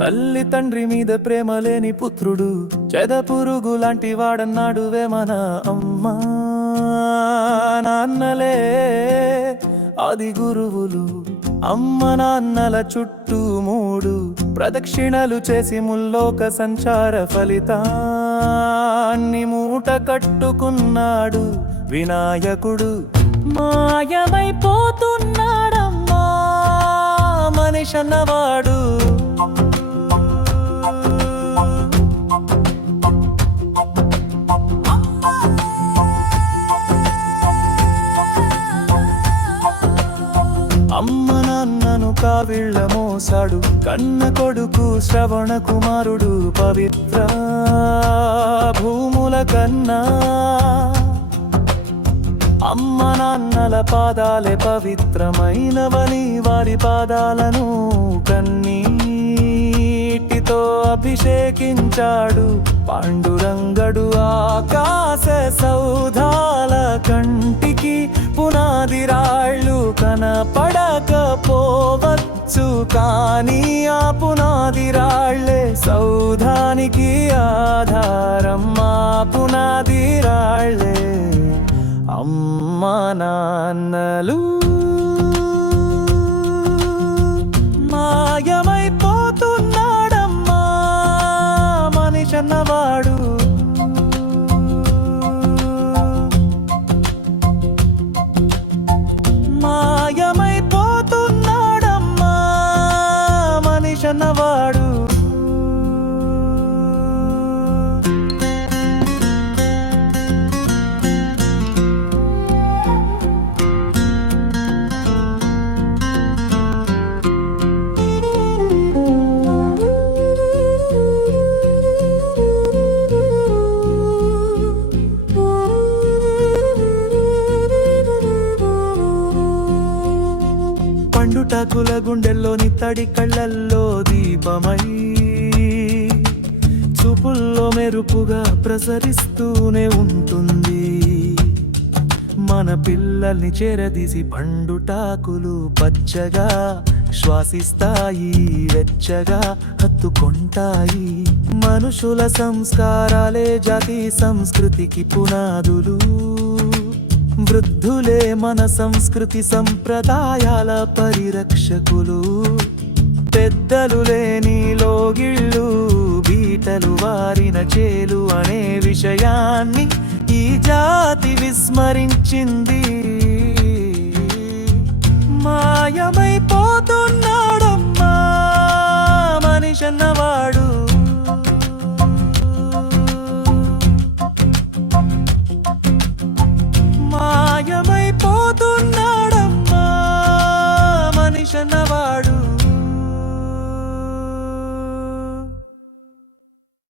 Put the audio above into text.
తల్లి తండ్రి మీద ప్రేమ లేని పుత్రుడు చెద పురుగు లాంటి వాడన్నాడు వేమన అమ్మా నాన్నలే ఆది గురువులు అమ్మ నాన్నల చుట్టూ మూడు ప్రదక్షిణలు చేసి ముల్లోక సంచార ఫలితాన్ని మూట కట్టుకున్నాడు వినాయకుడు మాయమైపోతున్నాడమ్మా మనిషన్నవాడు మోసాడు కన్న కొడుకు శ్రవణ కుమారుడు పవిత్ర భూముల కన్నా అమ్మ నాన్నల పాదాలే పవిత్రమైనవని వారి పాదాలను కన్నీటితో అభిషేకించాడు పాండురంగడు ఆకాశ సౌధాల కంటికి పునాది రాళ్ళు కావచ్చు కానీ ఆ పునాది రాళ్లే సౌధానికి ఆధారం ఆ పునాది రాళ్లే అమ్మ నాన్నలు మాయమైపోతున్నాడమ్మా మనిషన్నవాడు ದರ್ಶನವಾಡ కుల గుండెల్లోని తడి కళ్ళల్లో దీపమై చూపుల్లో మెరుపుగా ప్రసరిస్తూనే ఉంటుంది మన పిల్లల్ని చేరదీసి పండుటాకులు పచ్చగా శ్వాసిస్తాయి వెచ్చగా హత్తుకుంటాయి మనుషుల సంస్కారాలే జాతి సంస్కృతికి పునాదులు శుద్ధులే మన సంస్కృతి సంప్రదాయాల పరిరక్షకులు పెద్దలు లేని లోగిళ్ళు బీటలు వారిన చేలు అనే విషయాన్ని ఈ జాతి విస్మరించింది தர்ஷனவாட